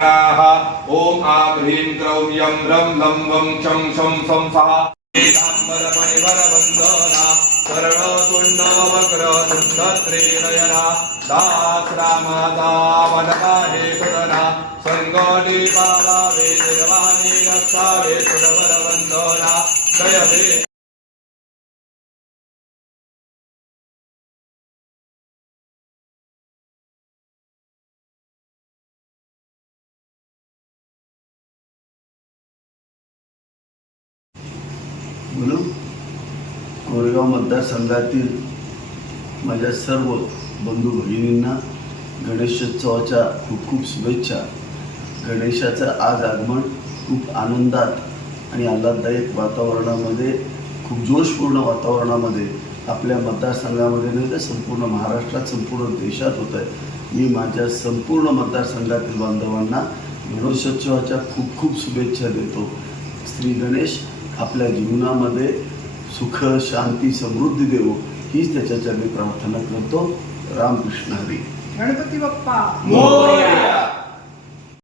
ॐ आभ्रीं द्रौ यं रं लं वं शं शं शं साम्बरमये वरवन्दना शरणपुण्डवक्रुत्रे नयना सा हे सङ्गीपा वेदवाणी रक्षा वेश्वर वरवन्दना जय वे म्हणून कोरेगाव मतदारसंघातील माझ्या सर्व बंधू भगिनींना गणेशोत्सवाच्या खूप खूप शुभेच्छा. गणेशाचं आज आगमन खूप आनंदात आणि आल्हाददायक वातावरणामध्ये खूप जोशपूर्ण वातावरणामध्ये आपल्या मतदारसंघामध्ये नाही तर संपूर्ण महाराष्ट्रात संपूर्ण देशात होत आहे. मी माझ्या संपूर्ण मतदारसंघातील बांधवांना गणेशोत्सवाच्या खूप खूप शुभेच्छा देतो. श्री गणेश आपल्या जीवनामध्ये सुख शांती समृद्धी देवो हीच त्याच्याच्या मी प्रार्थना करतो. रामकृष्ण हरी. गणपती बाप्पा. मोरया